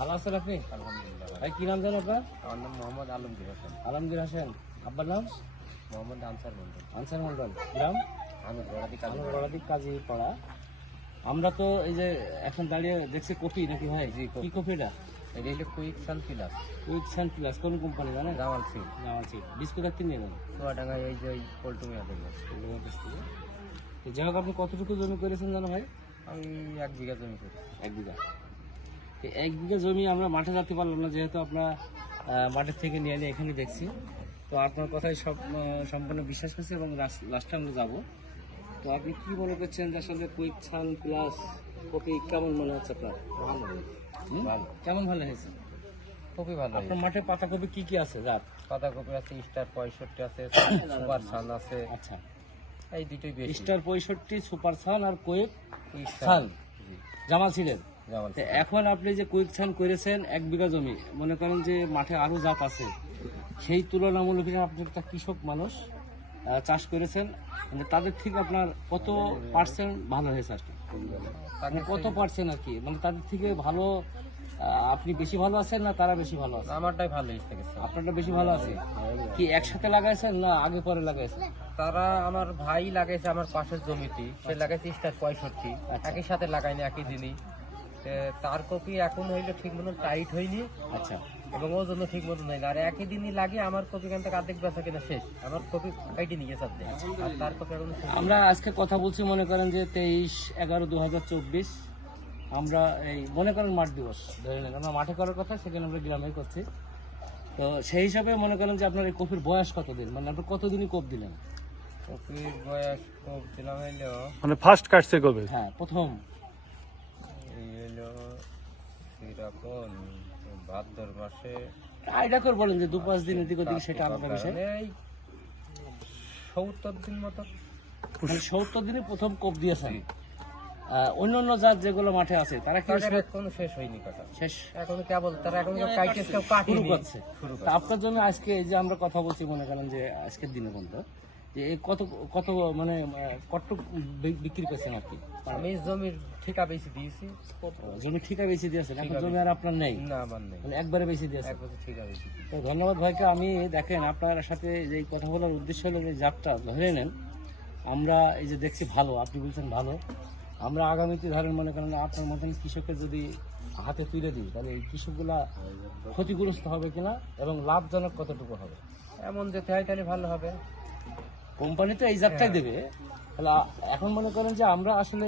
ভালো আছেন আপনি? আলহামদুলিল্লাহ। ভাই কি নাম জানেন আপনার? আমার নাম মোহাম্মদ আলমগীর হোসেন। আলমগীর হোসেন। আব্বার নাম? মোহাম্মদ আনসার মন্ডল। আনসার মন্ডল। গ্রাম? আমি গড়াদি কাজী পাড়া। আমরা তো এই যে এখন দাঁড়িয়ে দেখছি কফি নাকি ভাই? জি, কফি। কি কফি এটা? এটা হলো quick sun plus with sun plus কোন কোম্পানি জানেন? জামাল সিং জামাল সিড। বিস্কুট একদিন নেবেন চুয়াডাঙ্গায় এই যে ওই পল্টু মিয়াদের কাছে। তো যাই হোক, আপনি কতটুকু জমি করেছেন জানো ভাই? আমি 1 বিঘা জমি করি। 1 বিঘা। তো 1 বিঘা জমি আমরা মাঠে যেতে পারলাম না, যেহেতু আমরা মাঠের থেকে নিয়ে এখানে দেখছি। তো আপনার কথাই সব সম্পূর্ণ বিশ্বাস করছি এবং লাস্টে আমরা যাবো। তো আপনি কি মনে করছেন যে আসলে কুইক সান প্লাস কপি কেমন মনে হচ্ছে আপনার? ভালো ভালো কেমন ভালো হয়েছে? খুবই ভালো। আপনার মাঠে পাতাকপি কি কি আছে জাত? পাতাকপি আছে, স্টার 65 আছে, সুপার সান আছে। আচ্ছা, এই দুটোই বেশি। স্টার 65, সুপার সান আর কুইক সান সান জামাল সিডের। জামাল তো এখন আপনি যে কুইক সান করেছেন 1 বিঘা জমি, মনে করেন যে মাঠে আরো জাত আছে, সেই তুলনামূলক আপনি একটা কৃষক মানুষ, চাষ করেছেন, মানে তাদের থেকে আপনার কত পার্সেন্ট ভালো হয়েছে আসলে? মানে কত পার্সেন্ট আর কি, মানে তাদের থেকে ভালো আপনি বেশি ভালো আছেন না তারা বেশি ভালো আছে? আমারটাই ভালো হয়েছে গেছে। আপনারটা বেশি ভালো আছে কি? একসাথে লাগাইছেন না আগে পরে লাগাইছেন? তারা আমার ভাই লাগাইছে আমার পাশের জমিতে, সে লাগাইছে স্টার 65। একই সাথে লাগাইনি, একই দিনই। তার কপি এখন হইলে ঠিক মতন টাইট হয়নি। আচ্ছা, এবং ওজনও ঠিক মতন হয়নি। আর একই দিনই লাগে আমার কপি কান থেকে অর্ধেক বেচা কিনা শেষ। আমার কপি কাইটে নিয়ে গেছে অর্ধেক। আর তার কপি এখন শেষ। আমরা আজকে কথা বলছি মনে করেন যে 23/11/2024, আমরা এই মনে করেন মাঠ দিবস ধরে নেন, আমরা মাঠে করার কথা, সেখানে আমরা গ্রামে করছি। তো সেই হিসাবে মনে করেন যে আপনার এই কপির বয়স কতদিন, মানে আপনি কতদিনই কোপ দিলেন? কপির বয়স কপ দিলাম হইলো, মানে ফার্স্ট কাটছে কবে? হ্যাঁ, প্রথম। এই হইলো সেরকম ভাদ্র মাসে। আইডা করে বলেন যে 2-5 দিন এদিক ওদিক, সেটা আলাদা বিষয়। এই 70 দিন মতো। মানে 70 দিনে প্রথম কোপ দিয়েছেন। অন্য অন্য জাত যেগুলো মাঠে আছে তারা কি তাদের এখনো শেষ হয়নি কথা। শেষ এখনো কেবল তারা এখন কাইটেস কেউ কাটিনি। শুরু করছে? তা আপনার জন্য আজকে এই যে আমরা কথা বলছি মনে করেন যে আজকের দিনে পর্যন্ত যে এই কত কত মানে কত বিক্রি করছেন আর কি? আমি জমির ঠিকা বেশি দিয়েছি। জমি ঠিকা বেশি দিয়েছেন, এখন জমি আর আপনার নেই? না, আমার নেই। মানে একবারে বেশি দিয়েছেন। 1 বছর ঠিকা বেশি। তো ধন্যবাদ ভাইকে। আমি দেখেন আপনার সাথে যে এই কথা বলার উদ্দেশ্য হলো যে জাতটা ধরে নেন, আমরা এই যে দেখছি ভালো, আপনি বলছেন ভালো, আমরা আগামীতে ধরেন মনে করেন আপনার মতন কৃষকের যদি হাতে তুলে দিই, তাহলে এই কৃষকগুলা ক্ষতিগ্রস্ত হবে কিনা এবং লাভজনক কতটুকু হবে? এমন যেতে হয় তাহলে ভালো হবে। কোম্পানি তো এই জাতটাই দেবে, তাহলে এখন মনে করেন যে আমরা আসলে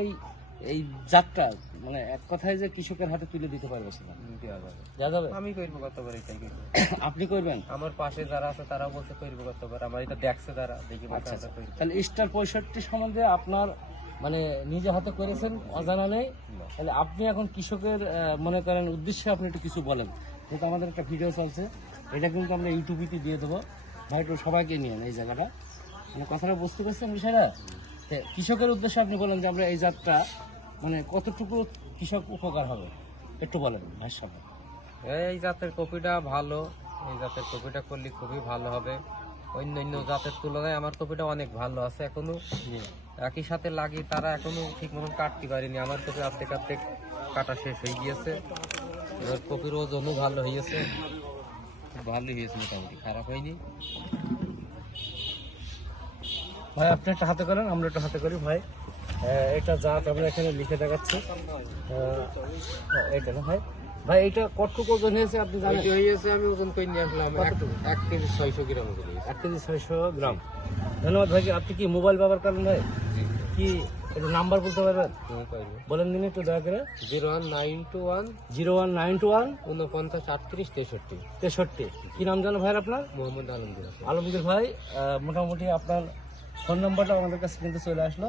এই জাতটা মানে এক কথায় যে কৃষকের হাতে তুলে দিতে পারবে সেটা দেওয়া যাবে। যা যাবে। আমি করবো কতবার, এটাই করবো। আপনি করবেন? আমার পাশে যারা আছে তারাও বলছে করবো কতবার, আমার এটা দেখছে তারা, দেখি আচ্ছা, তাহলে স্টার 65 সম্বন্ধে আপনার মানে নিজে হাতে করেছেন, অজানা নেই। তাহলে আপনি এখন কৃষকের মনে করেন উদ্দেশ্যে আপনি একটু কিছু বলেন, যেহেতু আমাদের একটা ভিডিও চলছে, এটা কিন্তু আমরা ইউটিউবে দিয়ে দেবো, ভাই একটু সবাইকে নিয়ে এই জায়গাটা, মানে কথাটা বুঝতে পারছেন বিষয়টা? কৃষকের উদ্দেশ্যে আপনি বলেন যে আমরা এই জাতটা মানে কতটুকু কৃষক উপকার হবে একটু বলেন ভাইয়ের সামনে। এই জাতের কপিটা ভালো, এই জাতের কপিটা করলে খুবই ভালো হবে। অন্যান্য জাতের তুলনায় আমার কপিটা অনেক ভালো আছে এখনো। একই সাথে লাগিয়ে তারা এখনো ঠিক মতন কাটতে পারেনি। আমার কপি আস্তে আস্তে কাটা শেষ হয়ে গিয়েছে। এবার কপির ওজনও ভালো হয়েছে, খুব ভালোই হয়েছে, মোটামুটি খারাপ হয়নি। ভাই আপনি একটা হাতে করেন, আমরা একটা হাতে করি ভাই। এটা জাত আমরা এখানে লিখে দেখাচ্ছি, এটা না ভাই? ভাই এটা কতটুকু ওজন হয়েছে আপনি জানেন? এটি হয়েছে, আমি ওজন করে নিয়ে আসলাম 1 কেজি 600 গ্রাম ওজন হয়েছে। 1 কেজি 600 গ্রাম। ধন্যবাদ ভাই। আপনি কি মোবাইল ব্যবহার করেন ভাই? কি একটু নাম্বার বলতে পারবেন? বলেন দিন একটু দয়া করে। 01921 01921 49 38 63। 63। কি নাম জানো ভাই আপনার? মোহাম্মদ আলমগীর। আলমগীর ভাই, মোটামুটি আপনার ফোন নাম্বারটা আমাদের কাছে কিন্তু চলে আসলো,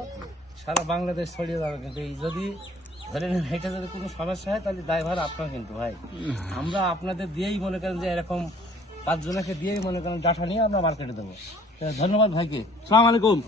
সারা বাংলাদেশ ছড়িয়ে যাবে। কিন্তু এই যদি ধরে নেন এটা যদি কোনো সমস্যা হয় তাহলে দায়ভার আপনার কিন্তু ভাই। আমরা আপনাদের দিয়েই মনে করেন যে এরকম 5 জনকে দিয়েই মনে করেন ডাটা নিয়ে আমরা মার্কেটে দেবো। ধন্যবাদ ভাইকে। আসসালামু আলাইকুম।